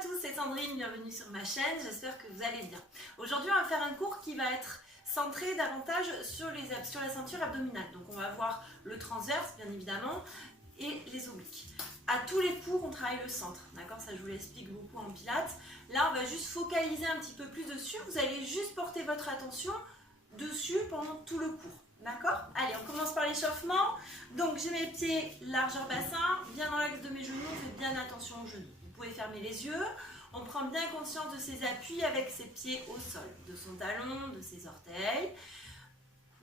tous, c'est Sandrine, bienvenue sur ma chaîne, j'espère que vous allez bien. Aujourd'hui, on va faire un cours qui va être centré davantage sur la ceinture abdominale. Donc on va voir le transverse, bien évidemment, et les obliques. À tous les cours, on travaille le centre, d'accord? Ça, je vous l'explique beaucoup en pilates. Là, on va juste focaliser un petit peu plus dessus. Vous allez juste porter votre attention dessus pendant tout le cours. D'accord? Allez, on commence par l'échauffement. Donc, j'ai mes pieds largeur bassin, bien dans l'axe de mes genoux. Faites bien attention aux genoux. Vous pouvez fermer les yeux. On prend bien conscience de ses appuis avec ses pieds au sol, de son talon, de ses orteils.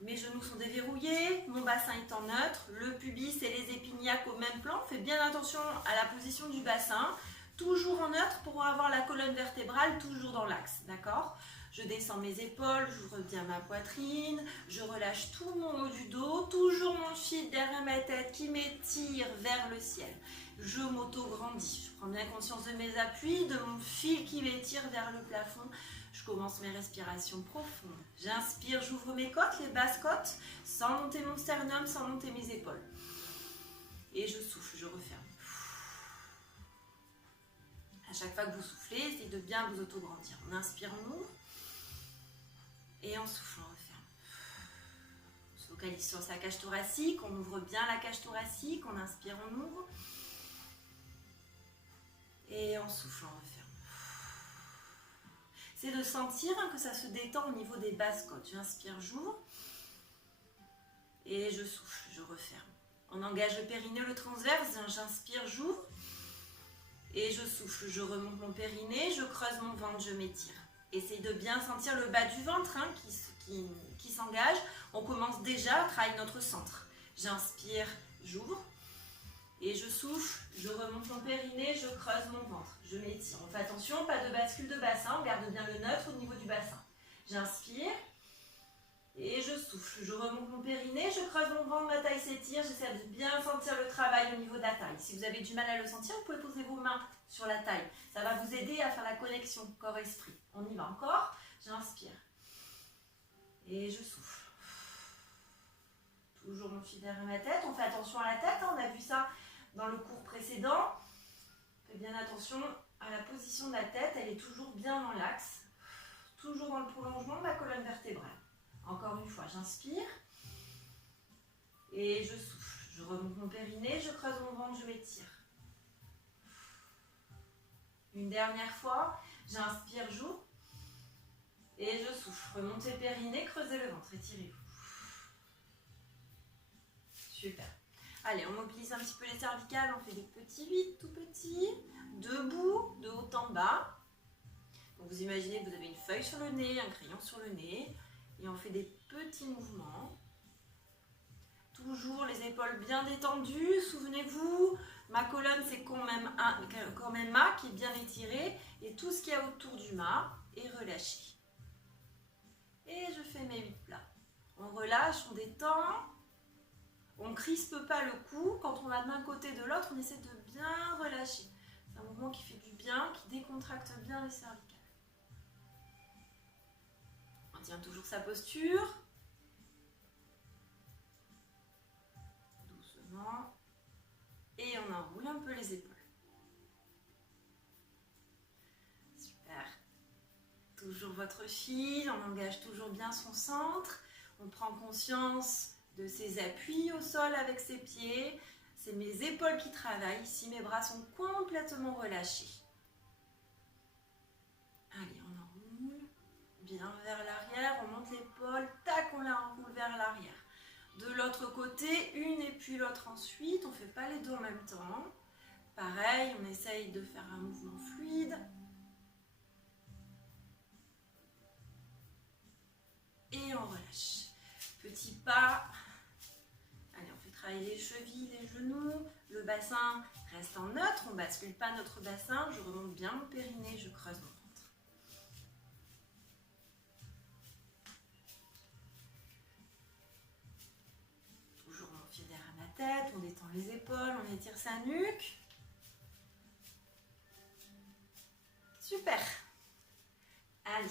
Mes genoux sont déverrouillés, mon bassin est en neutre, le pubis et les épignacs au même plan. Faites bien attention à la position du bassin, toujours en neutre pour avoir la colonne vertébrale toujours dans l'axe, d'accord? Je descends mes épaules, j'ouvre bien ma poitrine, je relâche tout mon haut du dos, toujours mon fil derrière ma tête qui m'étire vers le ciel. Je m'auto-grandis, je prends bien conscience de mes appuis, de mon fil qui m'étire vers le plafond. Je commence mes respirations profondes. J'inspire, j'ouvre mes côtes, les basses côtes, sans monter mon sternum, sans monter mes épaules. Et je souffle, je referme. À chaque fois que vous soufflez, essayez de bien vous auto-grandir. On inspire, on ouvre. Et on souffle, on referme. On se focalise sur sa cage thoracique, on ouvre bien la cage thoracique, on inspire, on ouvre. Et on souffle, on referme. C'est de sentir que ça se détend au niveau des basses côtes. J'inspire, j'ouvre. Et je souffle, je referme. On engage le périnée, le transverse. J'inspire, j'ouvre. Et je souffle, je remonte mon périnée, je creuse mon ventre, je m'étire. Essayez de bien sentir le bas du ventre qui s'engage. On commence déjà à travailler notre centre. J'inspire, j'ouvre. Et je souffle, je remonte mon périnée, je creuse mon ventre. Je m'étire. On fait attention, pas de bascule de bassin. On garde bien le neutre au niveau du bassin. J'inspire. Et je souffle. Je remonte mon périnée, je creuse mon ventre, ma taille s'étire. J'essaie de bien sentir le travail au niveau de la taille. Si vous avez du mal à le sentir, vous pouvez poser vos mains sur la taille. Ça va vous aider à faire la connexion corps-esprit. On y va encore. J'inspire. Et je souffle. Toujours mon fil derrière ma tête. On fait attention à la tête. On a vu ça dans le cours précédent. Faites bien attention à la position de la tête. Elle est toujours bien dans l'axe. Toujours dans le prolongement de ma colonne vertébrale. Encore une fois, j'inspire et je souffle. Je remonte mon périnée, je creuse mon ventre, je m'étire. Une dernière fois, j'inspire, j'ouvre et je souffle. Remontez le périnée, creusez le ventre, étirez-vous. Super. Allez, on mobilise un petit peu les cervicales, on fait des petits 8 tout petits, debout, de haut en bas. Donc vous imaginez que vous avez une feuille sur le nez, un crayon sur le nez. Et on fait des petits mouvements. Toujours les épaules bien détendues. Souvenez-vous, ma colonne c'est quand même mât qui est bien étiré. Et tout ce qu'il y a autour du mât est relâché. Et je fais mes 8 plats. On relâche, on détend. On ne crispe pas le cou. Quand on va d'un côté de l'autre, on essaie de bien relâcher. C'est un mouvement qui fait du bien, qui décontracte bien les cervicales. On tient toujours sa posture. Doucement. Et on enroule un peu les épaules. Super. Toujours votre fil. On engage toujours bien son centre. On prend conscience de ses appuis au sol avec ses pieds. C'est mes épaules qui travaillent. Ici, mes bras sont complètement relâchés. Allez, on enroule. Bien vers l'arrière, on monte l'épaule, tac, on la enroule vers l'arrière. De l'autre côté, une et puis l'autre ensuite, on ne fait pas les deux en même temps. Pareil, on essaye de faire un mouvement fluide. Et on relâche. Petit pas. Allez, on fait travailler les chevilles, les genoux. Le bassin reste en neutre, on ne bascule pas notre bassin. Je remonte bien mon périnée, je creuse mon ventre. Derrière ma tête, on détend les épaules, on étire sa nuque. Super. Allez.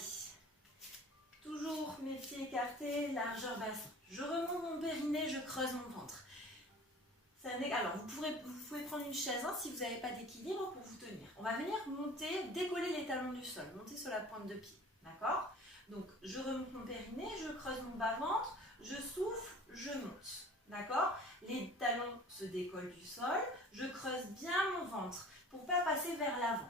Toujours mes pieds écartés, largeur bassin. Je remonte mon périnée, je creuse mon ventre. Alors, vous pouvez prendre une chaise si vous n'avez pas d'équilibre pour vous tenir. On va venir monter, décoller les talons du sol, monter sur la pointe de pied. D'accord? Donc, je remonte mon périnée, je creuse mon bas-ventre, je souffle, je monte. D'accord? Les talons se décollent du sol, je creuse bien mon ventre pour ne pas passer vers l'avant.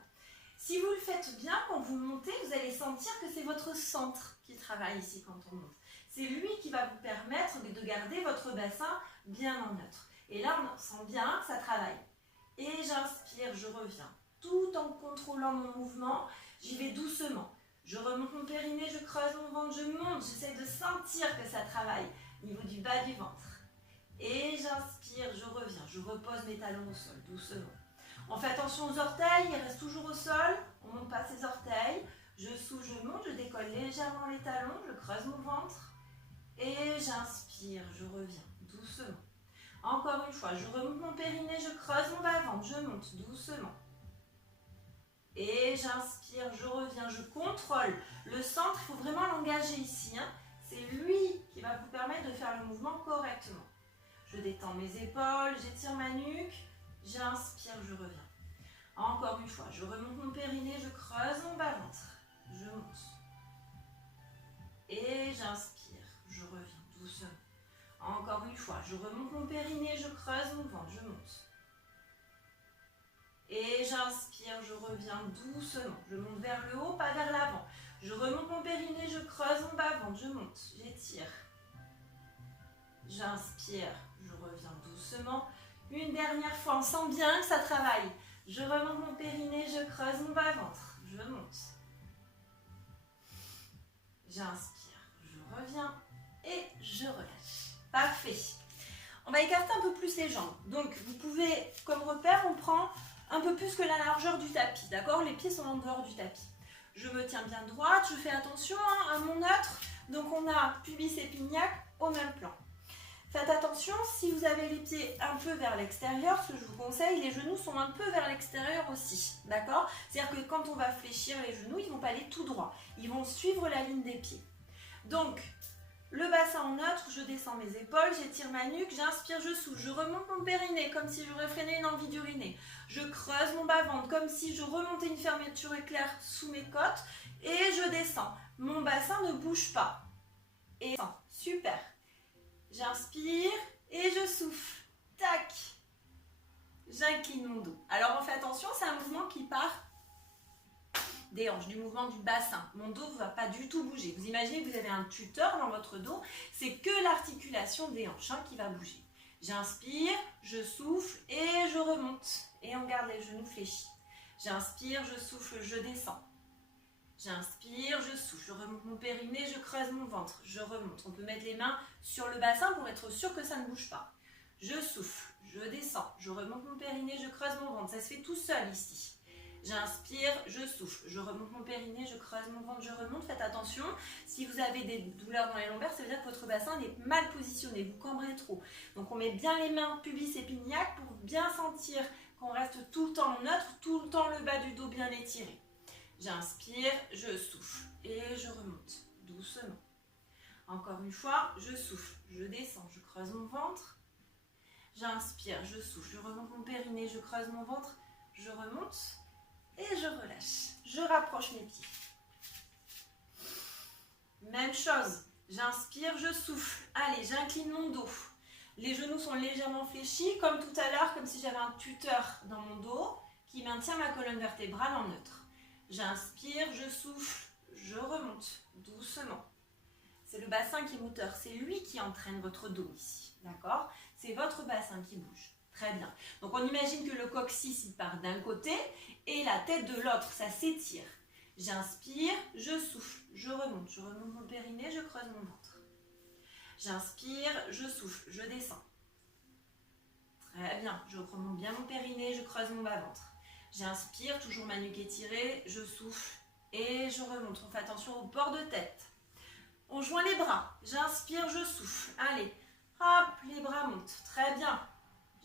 Si vous le faites bien, quand vous montez, vous allez sentir que c'est votre centre qui travaille ici quand on monte. C'est lui qui va vous permettre de garder votre bassin bien en neutre. Et là, on sent bien que ça travaille. Et j'inspire, je reviens. Tout en contrôlant mon mouvement, j'y vais doucement. Je remonte mon périnée, je creuse mon ventre, je monte. J'essaie de sentir que ça travaille au niveau du bas du ventre. Et j'inspire, je reviens. Je repose mes talons au sol, doucement. On fait attention aux orteils, ils restent toujours au sol. On ne monte pas ses orteils. Je souffle, je monte, je décolle légèrement les talons, je creuse mon ventre. Et j'inspire, je reviens doucement. Encore une fois, je remonte mon périnée, je creuse mon bas-ventre, je monte doucement. Et j'inspire, je reviens, je contrôle. Le centre, il faut vraiment l'engager ici. Hein. C'est lui qui va vous permettre de faire le mouvement correctement. Je détends mes épaules, j'étire ma nuque. J'inspire, je reviens. Encore une fois, je remonte mon périnée, je creuse mon bas-ventre. Je monte. Et j'inspire, je reviens doucement. Encore une fois, je remonte mon périnée, je creuse mon ventre, je monte. Et j'inspire, je reviens doucement. Je monte vers le haut, pas vers l'avant. Je remonte mon périnée, je creuse mon bas-ventre, je monte, j'étire. J'inspire, je reviens doucement. Une dernière fois, on sent bien que ça travaille. Je remonte mon périnée, je creuse mon bas-ventre, je monte. J'inspire, je reviens et je relâche. Parfait. On va écarter un peu plus les jambes. Donc, vous pouvez, comme repère, on prend un peu plus que la largeur du tapis, d'accord? Les pieds sont en dehors du tapis. Je me tiens bien droite, je fais attention à mon neutre. Donc, on a pubis et pignac au même plan. Faites attention, si vous avez les pieds un peu vers l'extérieur, ce que je vous conseille, les genoux sont un peu vers l'extérieur aussi, d'accord? C'est-à-dire que quand on va fléchir les genoux, ils ne vont pas aller tout droit, ils vont suivre la ligne des pieds. Donc, le bassin en neutre, je descends mes épaules, j'étire ma nuque, j'inspire, je souffle, je remonte mon périnée comme si je réfrénais une envie d'uriner. Je creuse mon bas-ventre comme si je remontais une fermeture éclair sous mes côtes et je descends. Mon bassin ne bouge pas. Et super. J'inspire et je souffle. Tac. J'incline mon dos. Alors on fait attention, c'est un mouvement qui part des hanches, du mouvement du bassin. Mon dos ne va pas du tout bouger. Vous imaginez que vous avez un tuteur dans votre dos, c'est que l'articulation des hanches qui va bouger. J'inspire, je souffle et je remonte. Et on garde les genoux fléchis. J'inspire, je souffle, je descends. J'inspire, je souffle, je remonte mon périnée, je creuse mon ventre, je remonte. On peut mettre les mains sur le bassin pour être sûr que ça ne bouge pas. Je souffle, je descends, je remonte mon périnée, je creuse mon ventre. Ça se fait tout seul ici. J'inspire, je souffle, je remonte mon périnée, je creuse mon ventre, je remonte. Faites attention, si vous avez des douleurs dans les lombaires, ça veut dire que votre bassin est mal positionné, vous cambrez trop. Donc on met bien les mains pubis et pignac pour bien sentir qu'on reste tout le temps neutre, tout le temps le bas du dos bien étiré. J'inspire, je souffle et je remonte doucement. Encore une fois, je souffle, je descends, je creuse mon ventre. J'inspire, je souffle, je remonte mon périnée, je creuse mon ventre, je remonte et je relâche. Je rapproche mes pieds. Même chose, j'inspire, je souffle. Allez, j'incline mon dos. Les genoux sont légèrement fléchis, comme tout à l'heure, comme si j'avais un tuteur dans mon dos qui maintient ma colonne vertébrale en neutre. J'inspire, je souffle, je remonte doucement. C'est le bassin qui est moteur, c'est lui qui entraîne votre dos ici, d'accord? C'est votre bassin qui bouge. Très bien. Donc on imagine que le coccyx il part d'un côté et la tête de l'autre, ça s'étire. J'inspire, je souffle, je remonte mon périnée, je creuse mon ventre. J'inspire, je souffle, je descends. Très bien, je remonte bien mon périnée, je creuse mon bas-ventre. J'inspire, toujours ma nuque étirée, je souffle et je remonte. On fait attention au bord de tête. On joint les bras. J'inspire, je souffle. Allez, hop, les bras montent. Très bien.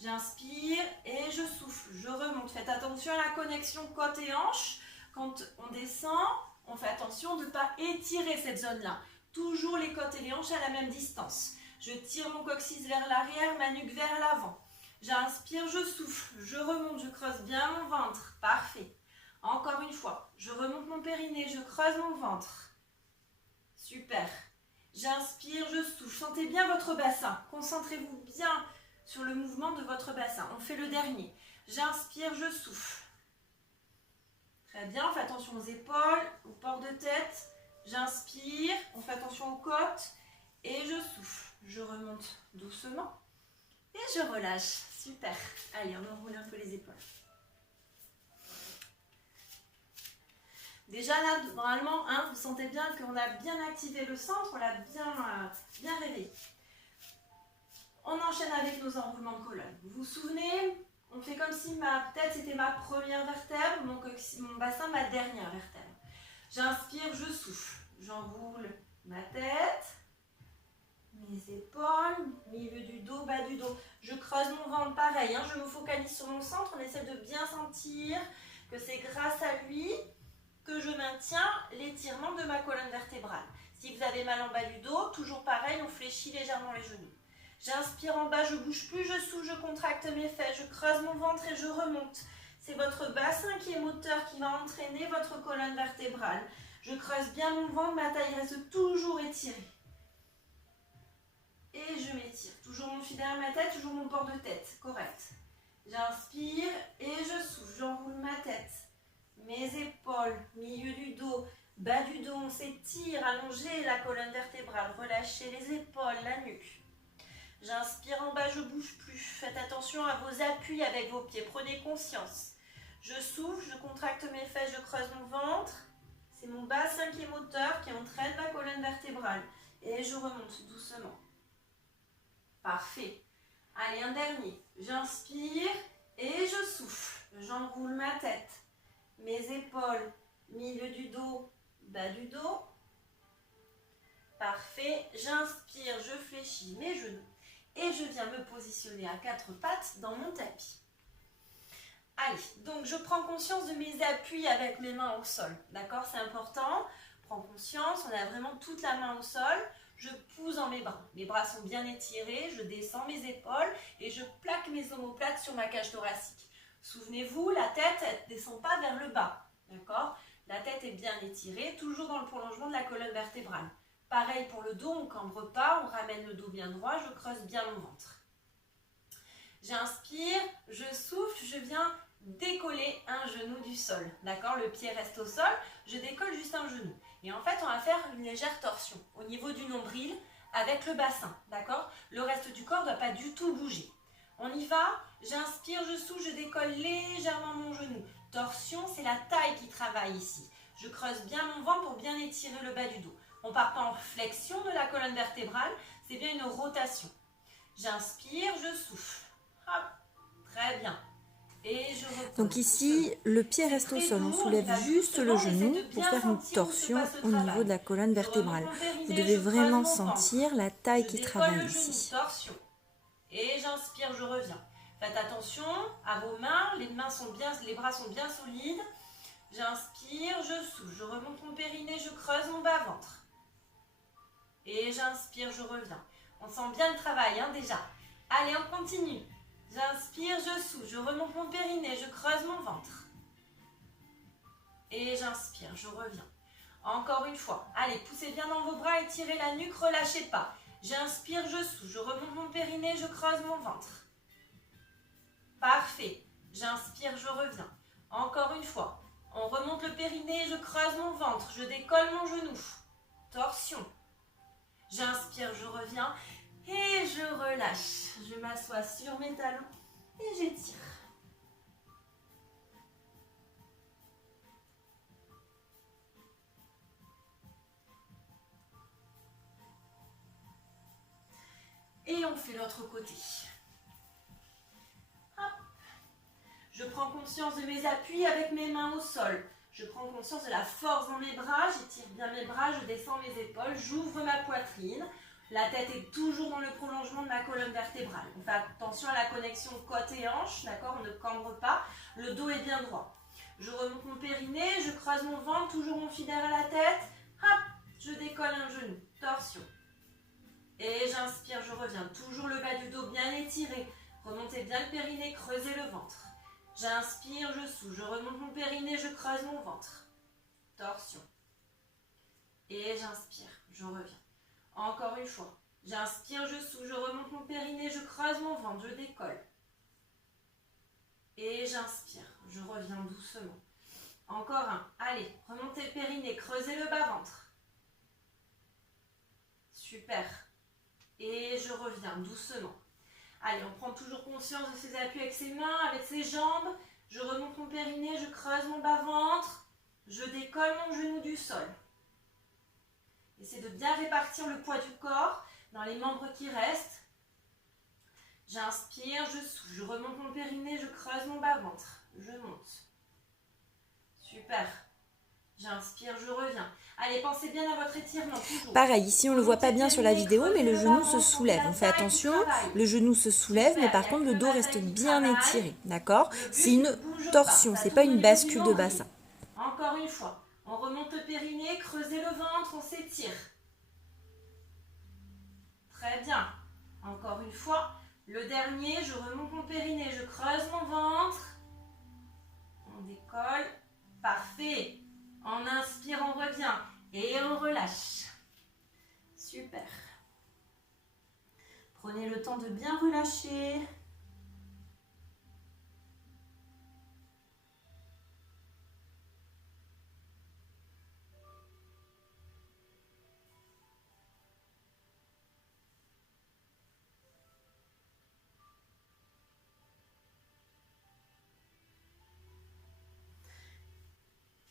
J'inspire et je souffle. Je remonte. Faites attention à la connexion côte et hanche. Quand on descend, on fait attention de ne pas étirer cette zone-là. Toujours les côtes et les hanches à la même distance. Je tire mon coccyx vers l'arrière, ma nuque vers l'avant. J'inspire, je souffle, je remonte, je creuse bien mon ventre. Parfait. une fois, je remonte mon périnée, je creuse mon ventre. Super. J'inspire, je souffle. Sentez bien votre bassin. Concentrez-vous bien sur le mouvement de votre bassin. On fait le dernier. J'inspire, je souffle. Très bien, on fait attention aux épaules, aux pores de tête. J'inspire, on fait attention aux côtes et je souffle. Je remonte doucement et je relâche. Super. Allez, on enroule un peu les épaules. Déjà là, normalement, hein, vous sentez bien qu'on a bien activé le centre, on l'a bien réveillé. On enchaîne avec nos enroulements de colonne. Vous vous souvenez, on fait comme si ma tête c'était ma première vertèbre, mon bassin ma dernière vertèbre. J'inspire, je souffle. J'enroule ma tête, mes épaules, milieu du dos, bas du dos. Je creuse mon ventre, pareil, hein, je me focalise sur mon centre, on essaie de bien sentir que c'est grâce à lui que je maintiens l'étirement de ma colonne vertébrale. Si vous avez mal en bas du dos, toujours pareil, on fléchit légèrement les genoux. J'inspire en bas, je bouge plus, je souffle, je contracte mes fesses, je creuse mon ventre et je remonte. C'est votre bassin qui est moteur, qui va entraîner votre colonne vertébrale. Je creuse bien mon ventre, ma taille reste toujours étirée. Et je m'étire. Toujours mon fil derrière ma tête, toujours mon port de tête. Correct. J'inspire et je souffle, j'enroule ma tête. Mes épaules, milieu du dos, bas du dos, on s'étire, allongez la colonne vertébrale, relâchez les épaules, la nuque. J'inspire en bas, je bouge plus. Faites attention à vos appuis avec vos pieds, prenez conscience. Je souffle, je contracte mes fesses, je creuse mon ventre. C'est mon bassin qui est moteur, qui entraîne ma colonne vertébrale. Et je remonte doucement. Parfait. Allez, un dernier. J'inspire et je souffle. J'enroule ma tête. Mes épaules, milieu du dos, bas du dos. Parfait. J'inspire, je fléchis mes genoux et je viens me positionner à quatre pattes dans mon tapis. Allez, donc je prends conscience de mes appuis avec mes mains au sol. D'accord, c'est important. Prends conscience, on a vraiment toute la main au sol. Je pousse dans mes bras. Mes bras sont bien étirés, je descends mes épaules et je plaque mes omoplates sur ma cage thoracique. Souvenez-vous, la tête ne descend pas vers le bas, d'accord? La tête est bien étirée, toujours dans le prolongement de la colonne vertébrale. Pareil pour le dos, on ne cambre pas, on ramène le dos bien droit, je creuse bien mon ventre. J'inspire, je souffle, je viens décoller un genou du sol, d'accord? Le pied reste au sol, je décolle juste un genou. Et en fait, on va faire une légère torsion au niveau du nombril avec le bassin, d'accord? Le reste du corps ne doit pas du tout bouger. On y va, j'inspire, je souffle, je décolle légèrement mon genou. Torsion, c'est la taille qui travaille ici. Je creuse bien mon ventre pour bien étirer le bas du dos. On ne part pas en flexion de la colonne vertébrale, c'est bien une rotation. J'inspire, je souffle. Hop, très bien. Et je repose. Donc ici, le pied reste au sol, on soulève juste le genou pour faire une torsion au niveau de la colonne vertébrale. Vous devez vraiment sentir la taille qui travaille ici. Torsion. Et j'inspire, je reviens. Faites attention à vos mains, les bras sont bien solides. J'inspire, je souffle, je remonte mon périnée, je creuse mon bas-ventre. Et j'inspire, je reviens. On sent bien le travail, hein, déjà. Allez, on continue. J'inspire, je souffle, je remonte mon périnée, je creuse mon ventre. Et j'inspire, je reviens. Encore une fois. Allez, poussez bien dans vos bras, étirez la nuque, relâchez pas. J'inspire, je souffle, je remonte mon périnée, je creuse mon ventre. Parfait. J'inspire, je reviens. Encore une fois. On remonte le périnée, je creuse mon ventre, je décolle mon genou. Torsion. J'inspire, je reviens et je relâche. Je m'assois sur mes talons et j'étire. Et on fait l'autre côté. Hop. Je prends conscience de mes appuis avec mes mains au sol. Je prends conscience de la force dans mes bras. J'étire bien mes bras, je descends mes épaules, j'ouvre ma poitrine. La tête est toujours dans le prolongement de ma colonne vertébrale. On fait attention à la connexion côte et hanche, d'accord? On ne cambre pas. Le dos est bien droit. Je remonte mon périnée, je creuse mon ventre, toujours mon fil derrière la tête. Hop, je décolle un genou, torsion. Et j'inspire, je reviens. Toujours le bas du dos bien étiré. Remontez bien le périnée, creusez le ventre. J'inspire, je souffle, je remonte mon périnée, je creuse mon ventre. Torsion. Et j'inspire, je reviens. Encore une fois. J'inspire, je souffle, je remonte mon périnée, je creuse mon ventre, je décolle. Et j'inspire, je reviens doucement. Encore un. Allez, remontez le périnée, creusez le bas-ventre. Super. Et je reviens doucement. Allez, on prend toujours conscience de ses appuis avec ses mains, avec ses jambes. Je remonte mon périnée, je creuse mon bas-ventre. Je décolle mon genou du sol. Essayez de bien répartir le poids du corps dans les membres qui restent. J'inspire, je souffle, je remonte mon périnée, je creuse mon bas-ventre. Je monte. Super. J'inspire, je reviens. Allez, pensez bien à votre étirement. Toujours. Pareil, ici on ne le voit pas bien sur la vidéo, mais le genou se soulève. On fait attention, le genou se soulève, mais par contre le dos reste bien étiré. D'accord? C'est une torsion, c'est pas une bascule de bassin. Encore une fois, on remonte le périnée, creusez le ventre, on s'étire. Très bien. Encore une fois, le dernier, je remonte mon périnée, je creuse mon ventre. On décolle. Parfait. On inspire, on revient. Et on relâche. Super. Prenez le temps de bien relâcher.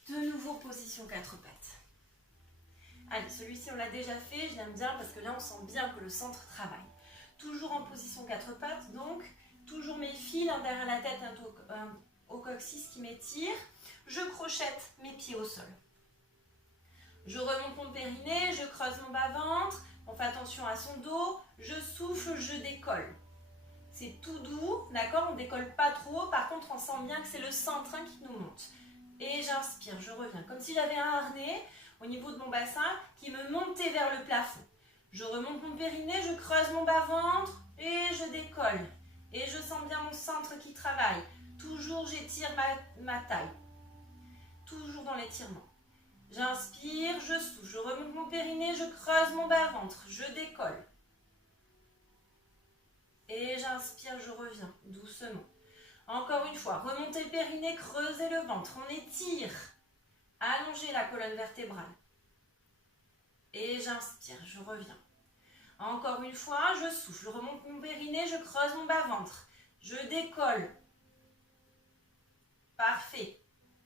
De nouveau, position 4 pattes. Allez, celui-ci on l'a déjà fait, je l'aime bien parce que là on sent bien que le centre travaille. Toujours en position 4 pattes, donc toujours mes fils derrière la tête, au coccyx qui m'étire. Je crochette mes pieds au sol. Je remonte mon périnée, je creuse mon bas-ventre, on fait attention à son dos, je souffle, je décolle. C'est tout doux, d'accord, on ne décolle pas trop, par contre on sent bien que c'est le centre qui nous monte. Et j'inspire, je reviens, comme si j'avais un harnais au niveau de mon bassin qui me montait vers le plafond. Je remonte mon périnée, je creuse mon bas-ventre et je décolle. Et je sens bien mon centre qui travaille. Toujours j'étire ma taille. Toujours dans l'étirement. J'inspire, je souffle, je remonte mon périnée, je creuse mon bas-ventre, je décolle. Et j'inspire, je reviens doucement. Encore une fois, remontez le périnée, creusez le ventre, on étire. Allongez la colonne vertébrale. Et j'inspire, je reviens. Encore une fois, je souffle, je remonte mon périnée, je creuse mon bas-ventre. Je décolle. Parfait.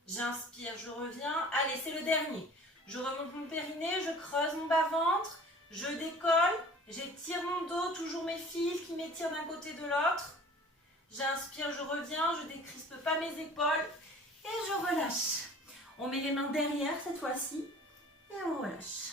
J'inspire, je reviens. Allez, c'est le dernier. Je remonte mon périnée, je creuse mon bas-ventre. Je décolle. J'étire mon dos, toujours mes fils qui m'étirent d'un côté de l'autre. J'inspire, je reviens, je ne décrispe pas mes épaules. Et je relâche. On met les mains derrière cette fois-ci. Et on relâche.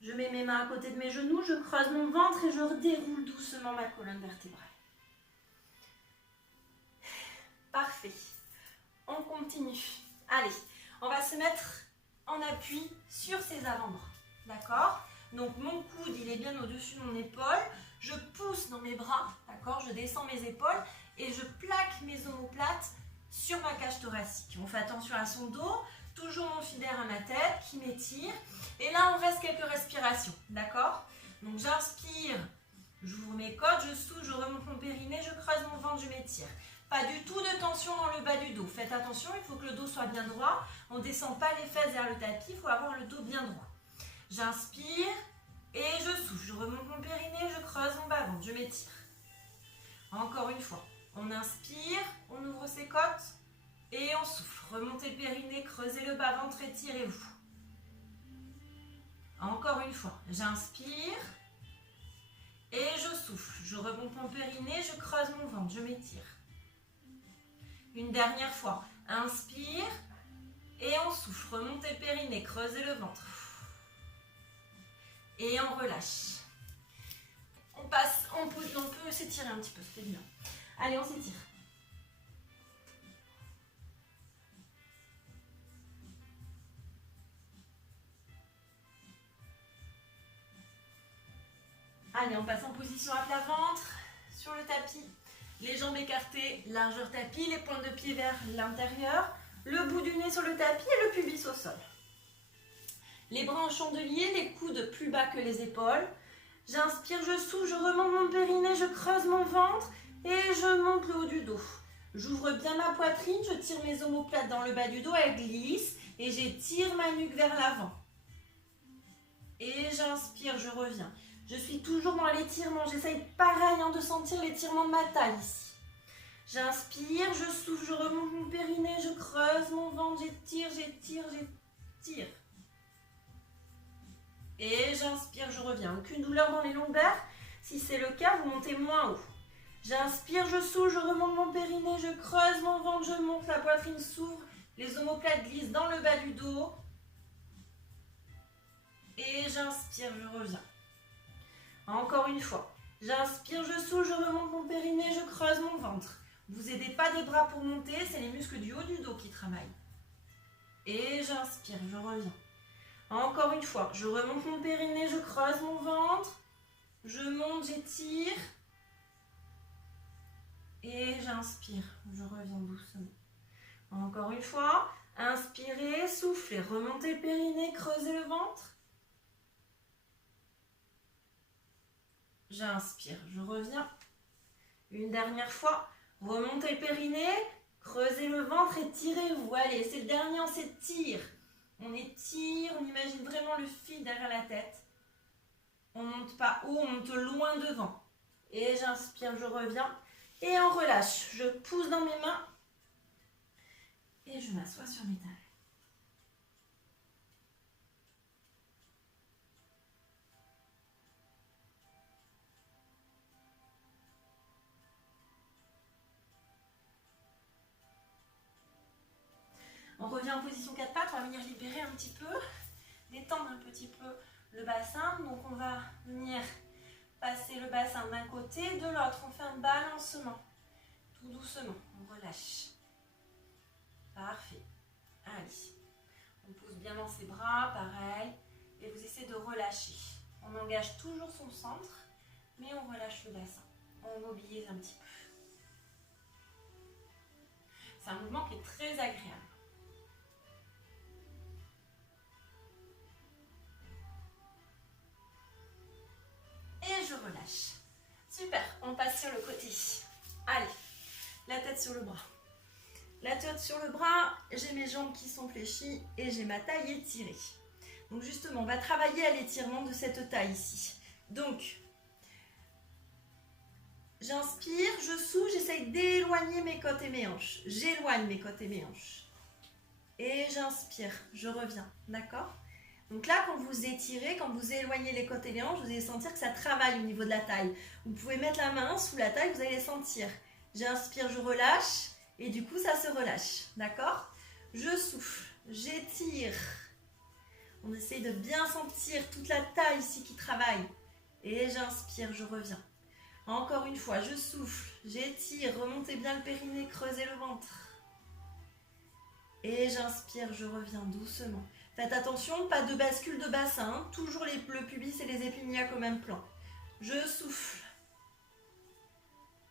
Je mets mes mains à côté de mes genoux, je creuse mon ventre et je déroule doucement ma colonne vertébrale. Parfait. On continue. Allez, on va se mettre en appui sur ses avant-bras. D'accord? Donc mon coude, il est bien au-dessus de mon épaule. Je pousse dans mes bras, d'accord? Je descends mes épaules et je plaque mes omoplates sur ma cage thoracique. On fait attention à son dos. Toujours mon fil d'air à ma tête qui m'étire. Et là, on reste quelques respirations. D'accord? Donc, j'inspire, j'ouvre mes côtes, je souffle, je remonte mon périnée, je creuse mon ventre, je m'étire. Pas du tout de tension dans le bas du dos. Faites attention, il faut que le dos soit bien droit. On ne descend pas les fesses vers le tapis, il faut avoir le dos bien droit. J'inspire et je souffle. Je remonte mon périnée, je creuse mon bas-ventre, je m'étire. Encore une fois. On inspire, on ouvre ses côtes. Et on souffle. Remontez le périnée, creusez le bas-ventre, étirez-vous. Encore une fois. J'inspire. Et je souffle. Je remonte mon périnée, je creuse mon ventre, je m'étire. Une dernière fois. Inspire. Et on souffle. Remontez le périnée, creusez le ventre. Et on relâche. On on peut s'étirer un petit peu, c'est bien. Allez, on s'étire. Allez, on passe en position à plat ventre, sur le tapis. Les jambes écartées, largeur tapis, les pointes de pied vers l'intérieur, le bout du nez sur le tapis et le pubis au sol. Les bras en chandelier, les coudes plus bas que les épaules. J'inspire, je souffle, je remonte mon périnée, je creuse mon ventre et je monte le haut du dos. J'ouvre bien ma poitrine, je tire mes omoplates dans le bas du dos, elle glisse et j'étire ma nuque vers l'avant. Et j'inspire, je reviens. Je suis toujours dans l'étirement, j'essaye pareil de sentir l'étirement de ma taille ici. J'inspire, je souffle, je remonte mon périnée, je creuse mon ventre, j'étire, j'étire, j'étire. Et j'inspire, je reviens. Aucune douleur dans les lombaires. Si c'est le cas, vous montez moins haut. J'inspire, je souffle, je remonte mon périnée, je creuse mon ventre, je monte, la poitrine s'ouvre, les omoplates glissent dans le bas du dos. Et j'inspire, je reviens. Encore une fois. J'inspire, je souffle, je remonte mon périnée, je creuse mon ventre. Vous n'aidez pas des bras pour monter, c'est les muscles du haut du dos qui travaillent. Et j'inspire, je reviens. Encore une fois, je remonte mon périnée, je creuse mon ventre. Je monte, j'étire. Et j'inspire, je reviens doucement. Encore une fois, inspirez, soufflez, remontez le périnée, creusez le ventre. J'inspire, je reviens. Une dernière fois, remontez le périnée, creusez le ventre, étirez-vous. Allez, c'est le dernier, on s'étire. On étire, on imagine vraiment le fil derrière la tête. On ne monte pas haut, on monte loin devant. Et j'inspire, je reviens. Et on relâche. Je pousse dans mes mains. Et je m'assois sur mes talons. On revient en position 4 pattes, on va venir libérer un petit peu, détendre un petit peu le bassin. Donc on va venir passer le bassin d'un côté, de l'autre. On fait un balancement, tout doucement, on relâche. Parfait. Allez, on pousse bien dans ses bras, pareil, et vous essayez de relâcher. On engage toujours son centre, mais on relâche le bassin. On mobilise un petit peu. C'est un mouvement qui est très agréable. Et je relâche. Super, on passe sur le côté. Allez, la tête sur le bras. La tête sur le bras, j'ai mes jambes qui sont fléchies et j'ai ma taille étirée. Donc justement, on va travailler à l'étirement de cette taille ici. Donc, j'inspire, je souffle, j'essaye d'éloigner mes côtes et mes hanches. J'éloigne mes côtes et mes hanches. Et j'inspire, je reviens, d'accord ? Donc là, quand vous étirez, quand vous éloignez les côtes et les hanches, vous allez sentir que ça travaille au niveau de la taille. Vous pouvez mettre la main sous la taille, vous allez sentir. J'inspire, je relâche et du coup, ça se relâche. D'accord ? Je souffle, j'étire. On essaye de bien sentir toute la taille ici qui travaille. Et j'inspire, je reviens. Encore une fois, je souffle, j'étire, remontez bien le périnée, creusez le ventre. Et j'inspire, je reviens doucement. Faites attention, pas de bascule de bassin, hein. Toujours le pubis et les épiniaques au même plan. Je souffle.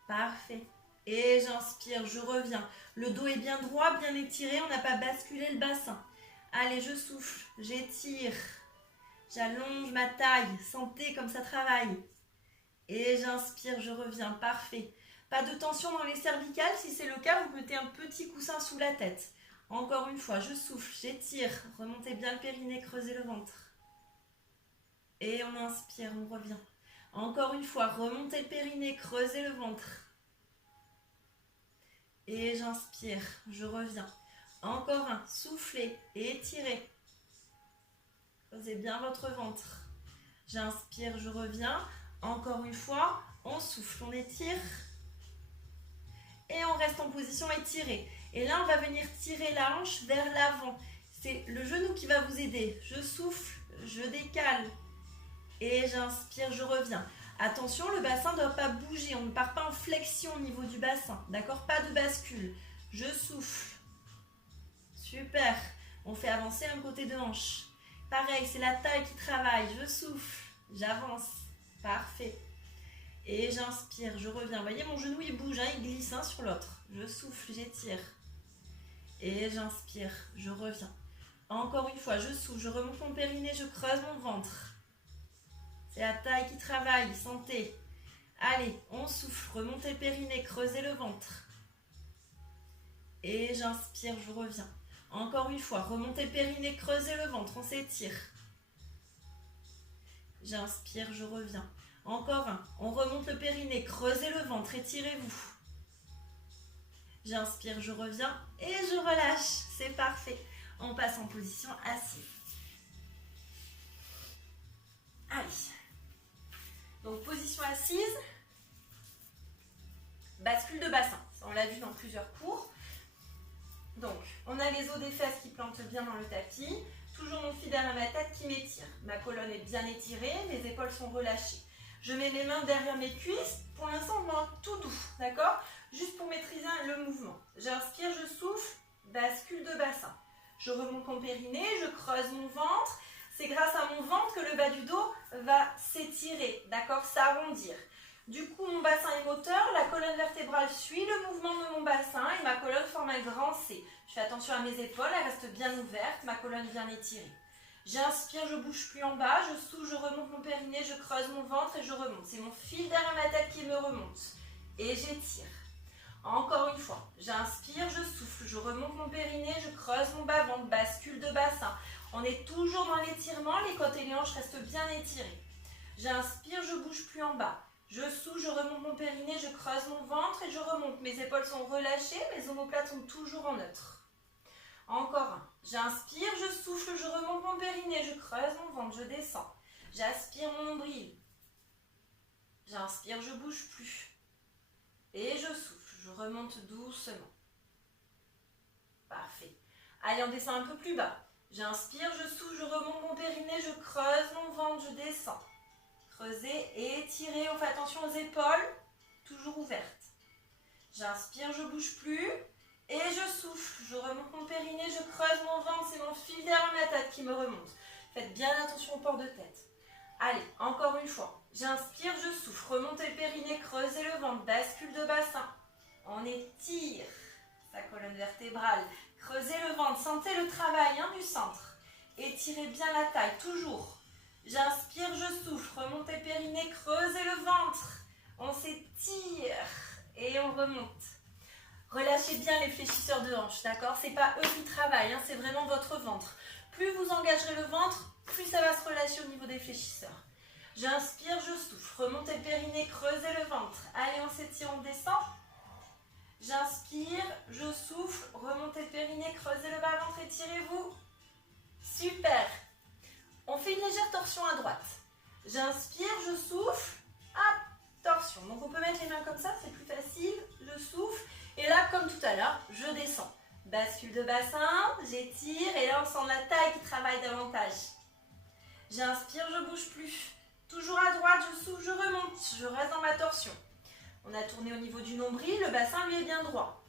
Parfait. Et j'inspire, je reviens. Le dos est bien droit, bien étiré, on n'a pas basculé le bassin. Allez, je souffle, j'étire. J'allonge ma taille, sentez comme ça travaille. Et j'inspire, je reviens, parfait. Pas de tension dans les cervicales, si c'est le cas, vous mettez un petit coussin sous la tête. Encore une fois, je souffle, j'étire, remontez bien le périnée, creusez le ventre. Et on inspire, on revient. Encore une fois, remontez le périnée, creusez le ventre. Et j'inspire, je reviens. Encore un, soufflez et étirez. Creusez bien votre ventre. J'inspire, je reviens. Encore une fois, on souffle, on étire. Et on reste en position étirée. Et là, on va venir tirer la hanche vers l'avant. C'est le genou qui va vous aider. Je souffle, je décale. Et j'inspire, je reviens. Attention, le bassin ne doit pas bouger, on ne part pas en flexion au niveau du bassin, d'accord? Pas de bascule. Je souffle. Super. On fait avancer un côté de hanche. Pareil, c'est la taille qui travaille. Je souffle, j'avance. Parfait. Et j'inspire, je reviens. Vous voyez, mon genou, il bouge, hein, il glisse sur l'autre. Je souffle, j'étire. Et j'inspire, je reviens. Encore une fois, je souffle, je remonte mon périnée, je creuse mon ventre. C'est la taille qui travaille, sentez. Allez, on souffle, remontez le périnée, creusez le ventre. Et j'inspire, je reviens. Encore une fois, remontez le périnée, creusez le ventre, on s'étire. J'inspire, je reviens. Encore un, on remonte le périnée, creusez le ventre, étirez-vous. J'inspire, je reviens et je relâche, c'est parfait. On passe en position assise. Allez. Donc position assise, bascule de bassin. On l'a vu dans plusieurs cours. Donc, on a les os des fesses qui plantent bien dans le tapis. Toujours mon pied derrière ma tête qui m'étire. Ma colonne est bien étirée, mes épaules sont relâchées. Je mets mes mains derrière mes cuisses. Pour l'instant, on va tout doux, d'accord? Juste pour maîtriser le mouvement. J'inspire, je souffle, bascule de bassin. Je remonte mon périnée, je creuse mon ventre. C'est grâce à mon ventre que le bas du dos va s'étirer, d'accord? S'arrondir. Du coup, mon bassin est moteur, la colonne vertébrale suit le mouvement de mon bassin et ma colonne forme un grand C. Je fais attention à mes épaules, elles restent bien ouvertes, ma colonne bien étirée. J'inspire, je bouge plus en bas, je souffle, je remonte mon périnée, je creuse mon ventre et je remonte. C'est mon fil derrière ma tête qui me remonte. Et j'étire. Encore une fois, j'inspire, je souffle, je remonte mon périnée, je creuse mon bas-ventre, bascule de bassin. On est toujours dans l'étirement, les côtes et les hanches restent bien étirées. J'inspire, je bouge plus en bas. Je souffle, je remonte mon périnée, je creuse mon ventre et je remonte. Mes épaules sont relâchées, mes omoplates sont toujours en neutre. Encore un. J'inspire, je souffle, je remonte mon périnée, je creuse mon ventre, je descends. J'aspire mon nombril. J'inspire, je bouge plus. Et je souffle, je remonte doucement. Parfait. Allez, on descend un peu plus bas. J'inspire, je souffle, je remonte mon périnée, je creuse mon ventre, je descends. Creusez et étirez, on fait attention aux épaules, toujours ouvertes. J'inspire, je bouge plus et je souffle. Je remonte mon périnée, je creuse mon ventre, c'est mon fil derrière ma tête qui me remonte. Faites bien attention au port de tête. Allez, encore une fois. J'inspire, je souffle. Remontez le périnée, creusez le ventre, bascule de bassin. On étire sa colonne vertébrale. Creusez le ventre, sentez le travail du centre. Étirez bien la taille, toujours. J'inspire, je souffle, remontez le périnée, creusez le ventre. On s'étire et on remonte. Relâchez bien les fléchisseurs de hanches, d'accord? C'est pas eux qui travaillent, c'est vraiment votre ventre. Plus vous engagerez le ventre, plus ça va se relâcher au niveau des fléchisseurs. J'inspire, je souffle, remontez le périnée, creusez le ventre. Allez, on s'étire, on descend. J'inspire, je souffle, remontez le périnée, creusez le bas-ventre, étirez-vous. Super. On fait une légère torsion à droite. J'inspire, je souffle, hop, torsion. Donc on peut mettre les mains comme ça, c'est plus facile. Je souffle et là, comme tout à l'heure, je descends. Bascule de bassin, j'étire et là on sent la taille qui travaille davantage. J'inspire, je bouge plus. Toujours à droite, je souffle, je remonte, je reste dans ma torsion. On a tourné au niveau du nombril, le bassin lui est bien droit.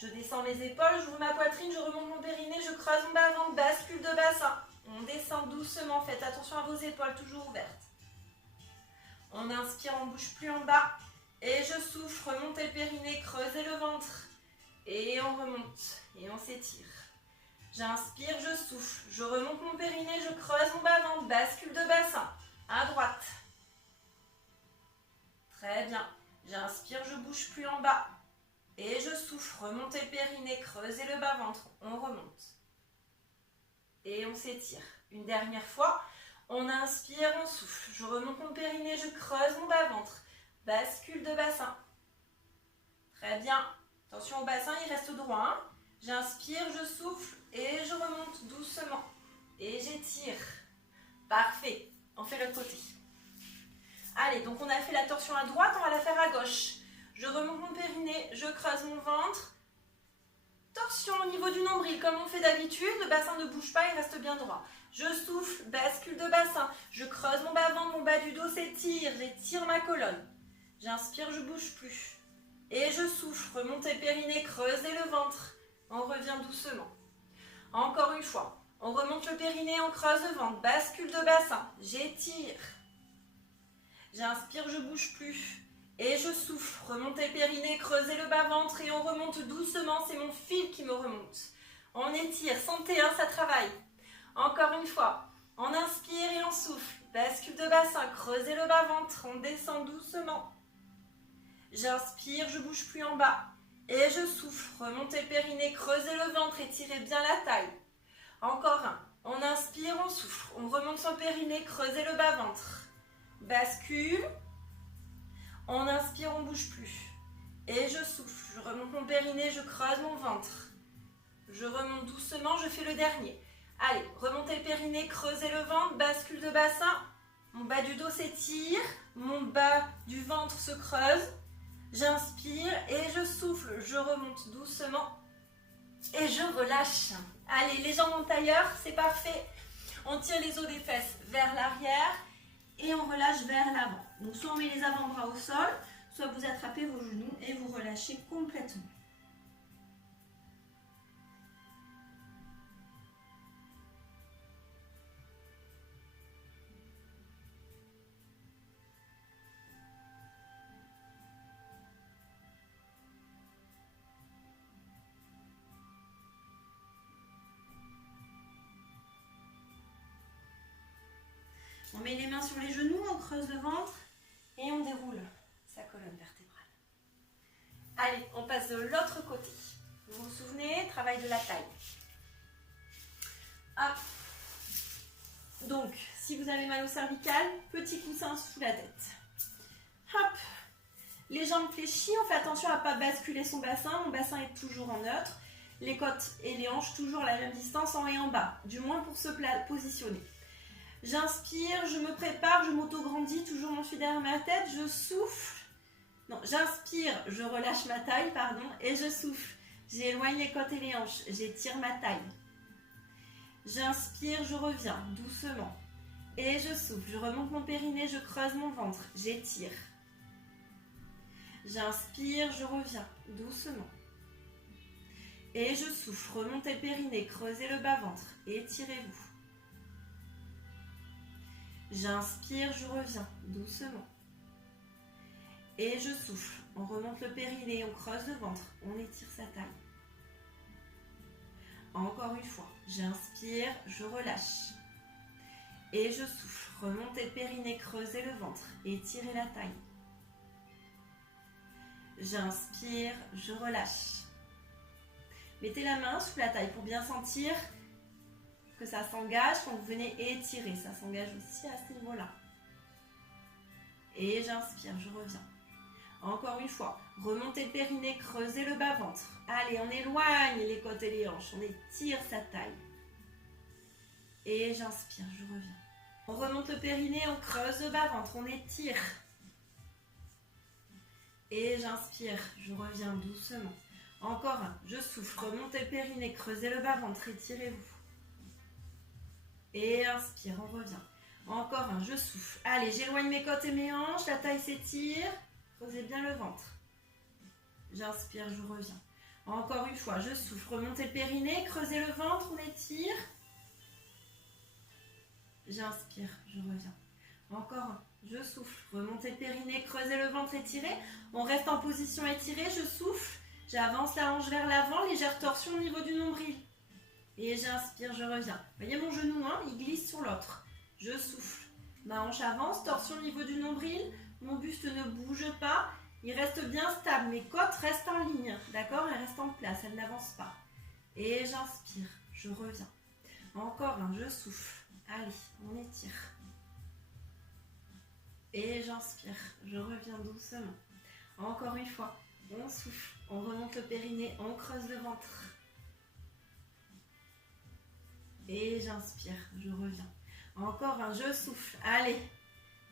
Je descends mes épaules, j'ouvre ma poitrine, je remonte mon périnée, je creuse mon bas-ventre, bascule de bassin. On descend doucement, faites attention à vos épaules, toujours ouvertes. On inspire, on ne bouge plus en bas. Et je souffle, remontez le périnée, creusez le ventre. Et on remonte, et on s'étire. J'inspire, je souffle, je remonte mon périnée, je creuse mon bas-ventre, bascule de bassin. À droite. Très bien. J'inspire, je ne bouge plus en bas. Et je souffle, remontez le périnée, creusez le bas-ventre. On remonte. Et on s'étire. Une dernière fois. On inspire, on souffle. Je remonte mon périnée, je creuse mon bas-ventre. Bascule de bassin. Très bien. Attention au bassin, il reste droit. J'inspire, je souffle et je remonte doucement. Et j'étire. Parfait. On fait l'autre côté. Allez, donc on a fait la torsion à droite, on va la faire à gauche. Je remonte mon périnée, je creuse mon ventre. Torsion. torsion au niveau du nombril, comme on fait d'habitude, le bassin ne bouge pas, il reste bien droit. Je souffle, bascule de bassin, je creuse mon bas-ventre, mon bas du dos s'étire, j'étire ma colonne. J'inspire, je bouge plus. Et je souffle, remontez le périnée, creusez le ventre. On revient doucement. Encore une fois, on remonte le périnée, on creuse le ventre, bascule de bassin, j'étire. J'inspire, je bouge plus. Et je souffle, remontez le périnée, creusez le bas-ventre et on remonte doucement, c'est mon fil qui me remonte. On étire, sentez, hein, ça travaille. Encore une fois, on inspire et on souffle, bascule de bassin, creusez le bas-ventre, on descend doucement. J'inspire, je bouge plus en bas. Et je souffle, remontez le périnée, creusez le ventre, étirez bien la taille. Encore un, on inspire, on souffle, on remonte son périnée, creusez le bas-ventre. Bascule. On inspire, on ne bouge plus. Et je souffle, je remonte mon périnée, je creuse mon ventre. Je remonte doucement, je fais le dernier. Allez, remontez le périnée, creusez le ventre, bascule de bassin. Mon bas du dos s'étire, mon bas du ventre se creuse. J'inspire et je souffle, je remonte doucement et je relâche. Allez, les jambes en tailleur, c'est parfait. On tire les os des fesses vers l'arrière et on relâche vers l'avant. Donc soit on met les avant-bras au sol, soit vous attrapez vos genoux et vous relâchez complètement. On met les mains sur les genoux, on creuse le ventre et on déroule sa colonne vertébrale. Allez, on passe de l'autre côté. Vous vous souvenez, travail de la taille. Hop. Donc, si vous avez mal au cervical, petit coussin sous la tête. Hop. Les jambes fléchies, on fait attention à ne pas basculer son bassin. Mon bassin est toujours en neutre. Les côtes et les hanches toujours à la même distance en haut et en bas, du moins pour se positionner. J'inspire, je me prépare, je m'auto-grandis, toujours mon fil derrière ma tête, je souffle. Non, j'inspire, je relâche ma taille, pardon, et je souffle. J'éloigne les côtes et les hanches, j'étire ma taille. J'inspire, je reviens, doucement. Et je souffle, je remonte mon périnée, je creuse mon ventre, j'étire. J'inspire, je reviens, doucement. Et je souffle, remontez le périnée, creusez le bas-ventre, étirez-vous. J'inspire, je reviens, doucement. Et je souffle, on remonte le périnée, on creuse le ventre, on étire sa taille. Encore une fois, j'inspire, je relâche. Et je souffle, remontez le périnée, creusez le ventre, étirez la taille. J'inspire, je relâche. Mettez la main sous la taille pour bien sentir que ça s'engage quand vous venez étirer. Ça s'engage aussi à ce niveau-là. Et j'inspire, je reviens. Encore une fois, remontez le périnée, creusez le bas-ventre. Allez, on éloigne les côtes et les hanches, on étire sa taille. Et j'inspire, je reviens. On remonte le périnée, on creuse le bas-ventre, on étire. Et j'inspire, je reviens doucement. Encore un, je souffle, remontez le périnée, creusez le bas-ventre, étirez-vous. Et inspire, on revient. Encore un, je souffle. Allez, j'éloigne mes côtes et mes hanches, la taille s'étire. Creusez bien le ventre. J'inspire, je reviens. Encore une fois, je souffle. Remontez le périnée, creusez le ventre, on étire. J'inspire, je reviens. Encore un, je souffle. Remontez le périnée, creusez le ventre, étirez. On reste en position étirée, je souffle. J'avance la hanche vers l'avant, légère torsion au niveau du nombril. Et j'inspire, je reviens. Vous voyez mon genou, hein, il glisse sur l'autre. Je souffle. Ma hanche avance, torsion au niveau du nombril. Mon buste ne bouge pas. Il reste bien stable. Mes côtes restent en ligne. D'accord? Elles restent en place. Elles n'avancent pas. Et j'inspire, je reviens. Encore un, je souffle. Allez, on étire. Et j'inspire, je reviens doucement. Encore une fois, on souffle. On remonte le périnée, on creuse le ventre. Et j'inspire, je reviens. Encore un, je souffle. Allez,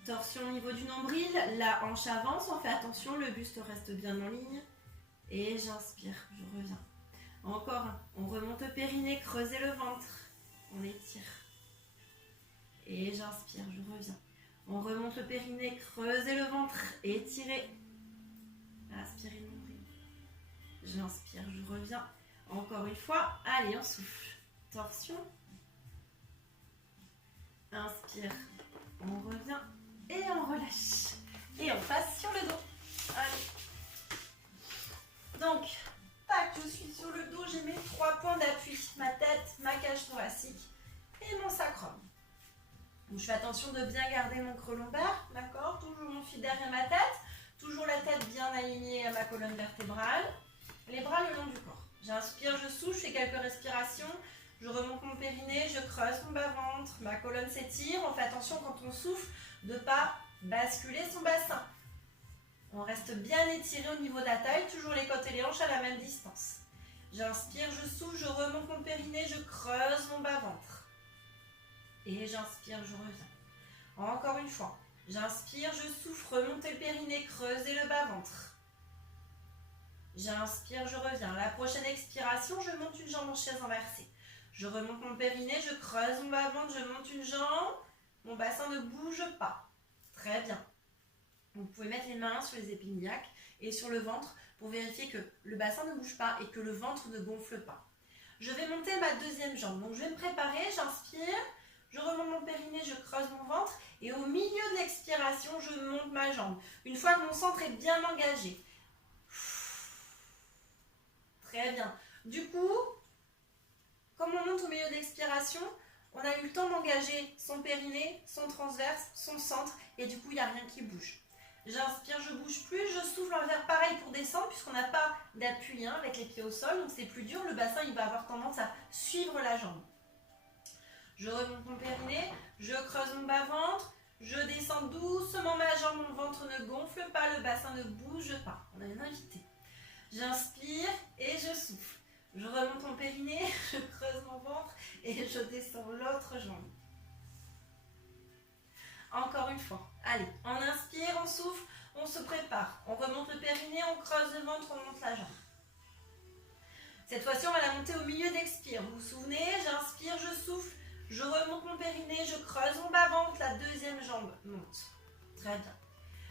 torsion au niveau du nombril, la hanche avance, on fait attention, le buste reste bien en ligne. Et j'inspire, je reviens. Encore un. On remonte le périnée, creusez le ventre. On étire. Et j'inspire, je reviens. On remonte le périnée, creusez le ventre, étirez. Aspirez le nombril. J'inspire, je reviens. Encore une fois. Allez, on souffle. Torsion. Inspire. On revient. Et on relâche. Et on passe sur le dos. Allez. Donc, tac, je suis sur le dos. J'ai mes 3 points d'appui. Ma tête, ma cage thoracique et mon sacrum. Donc, je fais attention de bien garder mon creux lombaire. D'accord? Toujours mon fil derrière ma tête. Toujours la tête bien alignée à ma colonne vertébrale. Les bras le long du corps. J'inspire, je souffle, je fais quelques respirations. Je remonte mon périnée, je creuse mon bas-ventre. Ma colonne s'étire. On fait attention quand on souffle de ne pas basculer son bassin. On reste bien étiré au niveau de la taille. Toujours les côtes et les hanches à la même distance. J'inspire, je souffle, je remonte mon périnée, je creuse mon bas-ventre. Et j'inspire, je reviens. Encore une fois. J'inspire, je souffle, remontez le périnée, creusez le bas-ventre. J'inspire, je reviens. La prochaine expiration, je monte une jambe en chaise inversée. Je remonte mon périnée, je creuse mon bas-ventre, je monte une jambe. Mon bassin ne bouge pas. Très bien. Vous pouvez mettre les mains sur les épines iliaques et sur le ventre pour vérifier que le bassin ne bouge pas et que le ventre ne gonfle pas. Je vais monter ma deuxième jambe. Donc je vais me préparer, j'inspire. Je remonte mon périnée, je creuse mon ventre et au milieu de l'expiration, je monte ma jambe. Une fois que mon centre est bien engagé. Très bien. Du coup, comme on monte au milieu de l'expiration, on a eu le temps d'engager son périnée, son transverse, son centre et du coup, il n'y a rien qui bouge. J'inspire, je ne bouge plus, je souffle, on va faire pareil pour descendre puisqu'on n'a pas d'appui avec les pieds au sol, donc c'est plus dur. Le bassin, il va avoir tendance à suivre la jambe. Je remonte mon périnée, je creuse mon bas-ventre, je descends doucement ma jambe, mon ventre ne gonfle pas, le bassin ne bouge pas. On a une invitée. J'inspire et je souffle. Je remonte mon périnée, je creuse mon ventre et je descends l'autre jambe. Encore une fois. Allez, on inspire, on souffle, on se prépare. On remonte le périnée, on creuse le ventre, on monte la jambe. Cette fois-ci, on va la monter au milieu d'expire. Vous vous souvenez, j'inspire, je souffle. Je remonte mon périnée, je creuse mon bas-ventre, la deuxième jambe monte. Très bien.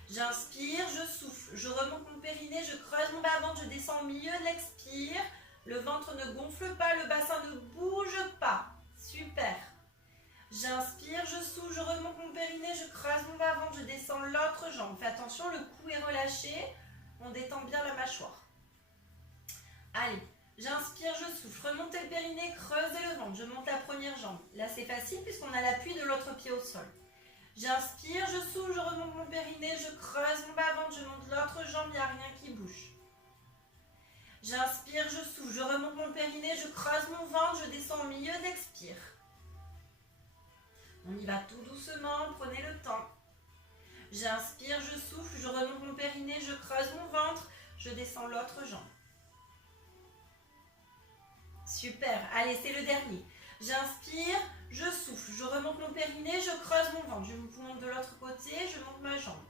J'inspire, je souffle. Je remonte mon périnée, je creuse mon bas-ventre, je descends au milieu de l'expire. Le ventre ne gonfle pas, le bassin ne bouge pas. Super. J'inspire, je souffle, je remonte mon périnée, je creuse mon bas-ventre, je descends l'autre jambe. Fais attention, le cou est relâché. On détend bien la mâchoire. Allez. J'inspire, je souffle, remontez le périnée, creusez le ventre, je monte la première jambe. Là c'est facile puisqu'on a l'appui de l'autre pied au sol. J'inspire, je souffle, je remonte mon périnée, je creuse mon bas-ventre, je monte l'autre jambe, il n'y a rien qui bouge. J'inspire, je souffle, je remonte mon périnée, je creuse mon ventre, je descends au milieu de l'expire. On y va tout doucement, prenez le temps. J'inspire, je souffle, je remonte mon périnée, je creuse mon ventre, je descends l'autre jambe. Super, allez, c'est le dernier. J'inspire, je souffle, je remonte mon périnée, je creuse mon ventre. Je vous monte de l'autre côté, je monte ma jambe.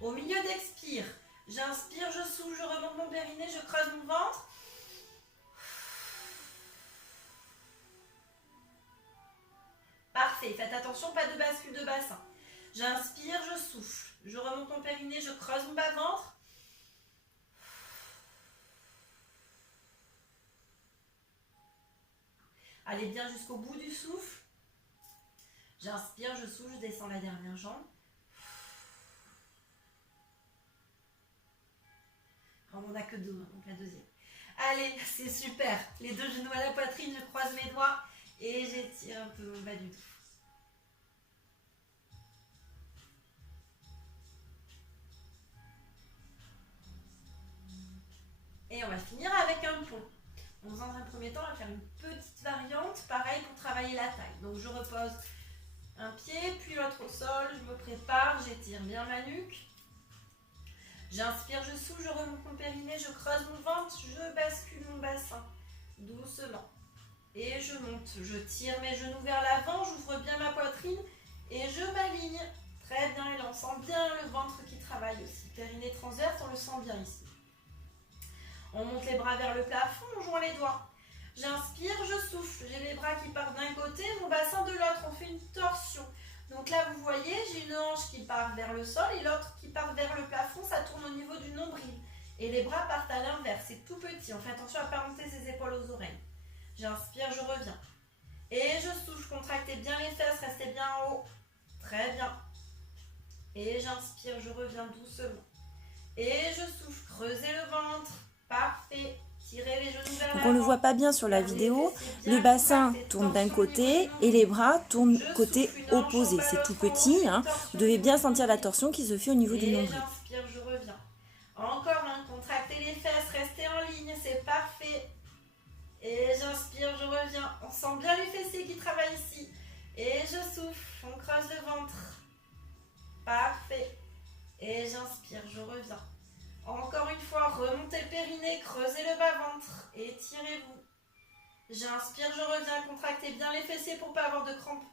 Au milieu d'expire, j'inspire, je souffle, je remonte mon périnée, je creuse mon ventre. Parfait, faites attention, pas de bascule de bassin. J'inspire, je souffle, je remonte mon périnée, je creuse mon bas-ventre. Allez bien jusqu'au bout du souffle. J'inspire, je souffle, je descends la dernière jambe. On n'a que deux, donc la deuxième. Allez, c'est super. Les deux genoux à la poitrine, je croise mes doigts et j'étire un peu mon bas du dos. Et on va finir avec un pont. Dans un premier temps, on va faire une petite variante, pareil pour travailler la taille. Donc je repose un pied, puis l'autre au sol, je me prépare, j'étire bien ma nuque. J'inspire, je souffle, je remonte mon périnée, je creuse mon ventre, je bascule mon bassin doucement. Et je monte, je tire mes genoux vers l'avant, j'ouvre bien ma poitrine et je m'aligne. Très bien, et là on sent bien le ventre qui travaille aussi. Périnée transverse, on le sent bien ici. On monte les bras vers le plafond, on joint les doigts. J'inspire, je souffle. J'ai les bras qui partent d'un côté, mon bassin de l'autre. On fait une torsion. Donc là, vous voyez, j'ai une hanche qui part vers le sol et l'autre qui part vers le plafond. Ça tourne au niveau du nombril. Et les bras partent à l'inverse. C'est tout petit. On fait attention à ne pas monter ses épaules aux oreilles. J'inspire, je reviens. Et je souffle. Contractez bien les fesses. Restez bien en haut. Très bien. Et j'inspire, je reviens doucement. Et je souffle. Creusez le ventre. Parfait. Tirez les genoux vers l'avant. Donc on ne le voit pas bien sur la vidéo, le bassin tourne d'un côté et les bras tournent côté opposé. C'est tout petit, hein. Vous devez bien sentir la torsion qui se fait au niveau du nombril. J'inspire, je reviens. Encore un, contractez les fesses, restez en ligne, c'est parfait. Et j'inspire, je reviens. On sent bien les fessiers qui travaillent ici. Et je souffle, on creuse le ventre. Parfait. Et j'inspire, je reviens. Encore une fois, remontez le périnée, creusez le bas-ventre, étirez-vous. J'inspire, je reviens, contractez bien les fessiers pour ne pas avoir de crampes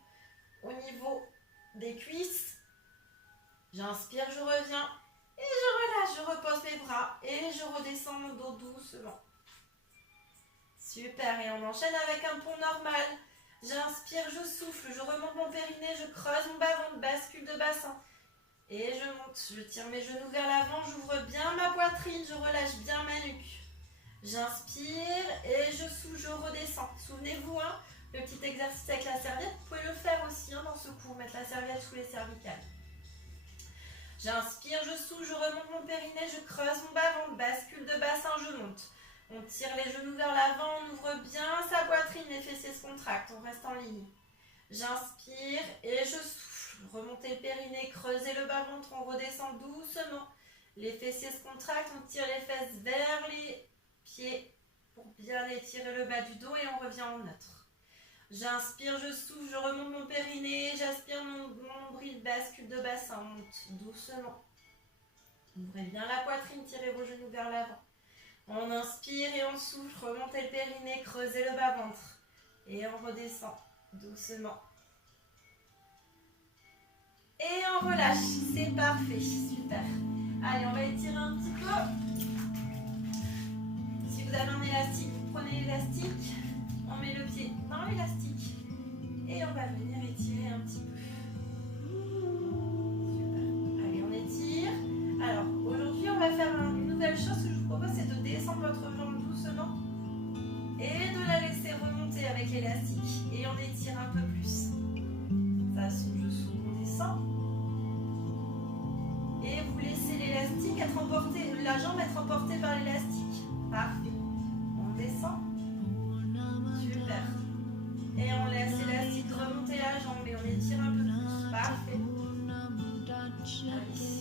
au niveau des cuisses. J'inspire, je reviens, et je relâche, je repose mes bras, et je redescends mon dos doucement. Super, et on enchaîne avec un pont normal. J'inspire, je souffle, je remonte mon périnée, je creuse mon bas-ventre, bascule de bassin. Et je monte, je tire mes genoux vers l'avant, j'ouvre bien ma poitrine, je relâche bien ma nuque. J'inspire et je souffle, je redescends. Souvenez-vous, hein, le petit exercice avec la serviette, vous pouvez le faire aussi dans ce cours, mettre la serviette sous les cervicales. J'inspire, je souffle, je remonte mon périnée, je creuse mon bas-ventre, bascule de bassin, je monte. On tire les genoux vers l'avant, on ouvre bien sa poitrine, les fessiers se contractent, on reste en ligne. J'inspire et je souffle. Remontez le périnée, creusez le bas-ventre, on redescend doucement. Les fessiers se contractent, on tire les fesses vers les pieds pour bien étirer le bas du dos et on revient en neutre. J'inspire, je souffle, je remonte mon périnée, j'aspire mon nombril, bascule de bassin, on monte doucement. Ouvrez bien la poitrine, tirez vos genoux vers l'avant. On inspire et on souffle, remontez le périnée, creusez le bas-ventre et on redescend doucement. Et on relâche, c'est parfait, super. Allez, on va étirer un petit peu. Si vous avez un élastique, vous prenez l'élastique, on met le pied dans l'élastique et on va venir étirer un petit peu. Super. Allez, on étire. Alors, aujourd'hui, on va faire une nouvelle chose que je vous propose, c'est de descendre votre jambe doucement et de la laisser remonter avec l'élastique. Et on étire un peu plus. Ça souffle, je souffle, on descend. Et vous laissez l'élastique être emporté, la jambe être emportée par l'élastique. Parfait. On descend. Super. Et on laisse l'élastique remonter la jambe et on étire un peu plus. Parfait. Allez.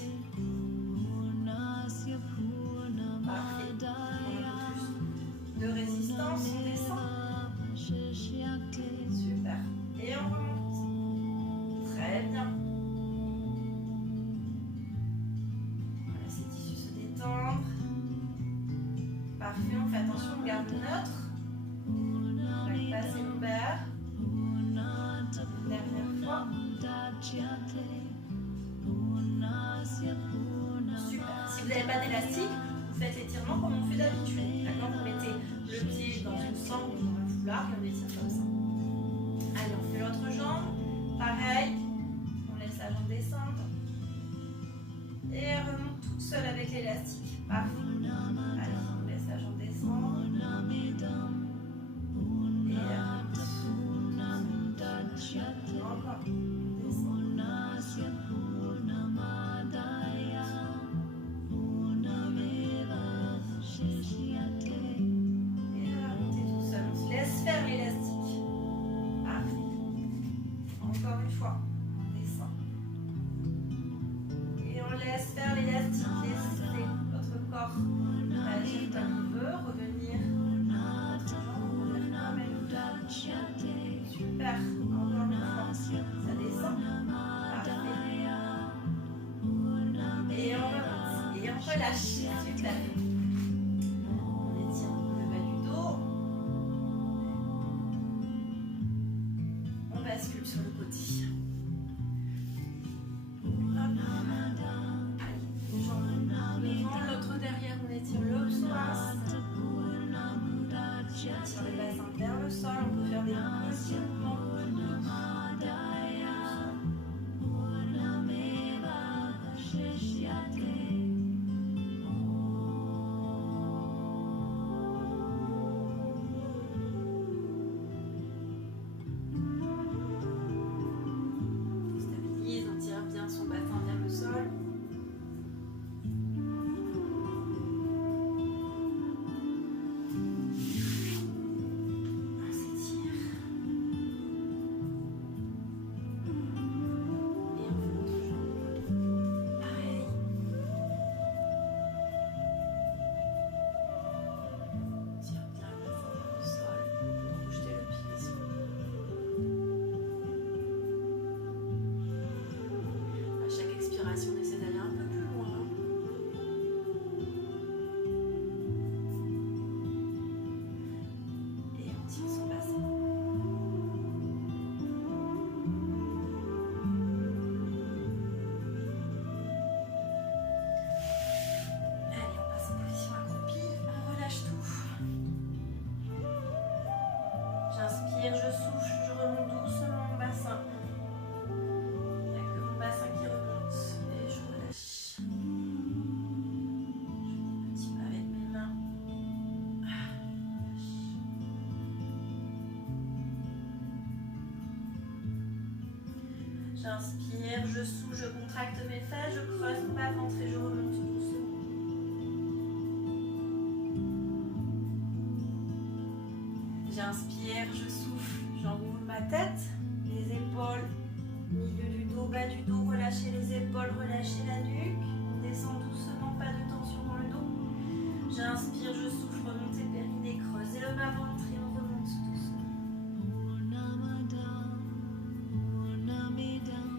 Parfait. Un peu plus de résistance, on descend. Super. Et on remonte. Très bien. Parfait, on fait attention, on garde neutre. On va passer l'ouvert. Dernière fois. Super. Si vous n'avez pas d'élastique, vous faites l'étirement comme on fait d'habitude. D'accord? Vous mettez le pied dans une sangle ou dans un foulard et on étire comme ça. Allez, on fait l'autre jambe. Pareil. On laisse la jambe descendre. Et elle remonte toute seule avec l'élastique. Parfait. Alors, on laisse la jambe descendre. Et elle remonte. Encore. Descend. Et elle va remonter toute seule. On se laisse faire l'élastique. Parfait. Encore une fois. On descend. Et on laisse faire l'élastique. Laissez votre corps agir comme il veut, revenir à votre jambe, revenir comme elle veut. Super, encore une fois, ça descend, parfait. Et on remonte, et on relâche, super. On étire le bas du dos. On bascule sur le côté. L'autre derrière, on étire le psoas, on étire le bassin bassin vers le sol. On peut faire des petits mouvements. On stabilise, on tire bien son bassin vers le sol. On essaie d'aller un peu plus loin. Et on tire son bassin. Allez, on passe en position accroupie. On relâche tout. J'inspire, je souffle, je remonte doucement mon bassin. J'inspire, je souffle, je contracte mes fesses, je creuse mon bas-ventre et je remonte doucement. J'inspire, je souffle, j'enroule ma tête, les épaules, milieu du dos, bas du dos, relâchez les épaules, relâchez la nuque. On descend doucement, pas de tension dans le dos. J'inspire, je souffle, remontez périnée, creusez le bas-ventre et on remonte doucement.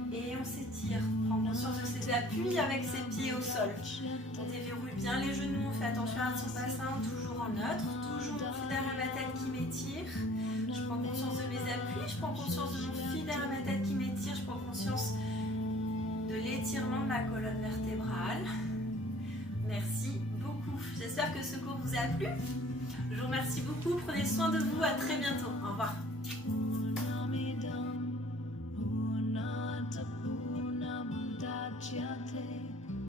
Et on s'étire, prends conscience de ses appuis avec ses pieds au sol. On déverrouille bien les genoux, on fait attention à son bassin, toujours en neutre, toujours mon fil derrière ma tête qui m'étire. Je prends conscience de mes appuis, je prends conscience de mon fil derrière ma tête qui m'étire, je prends conscience de l'étirement de ma colonne vertébrale. Merci beaucoup. J'espère que ce cours vous a plu. Je vous remercie beaucoup, prenez soin de vous, à très bientôt. Au revoir.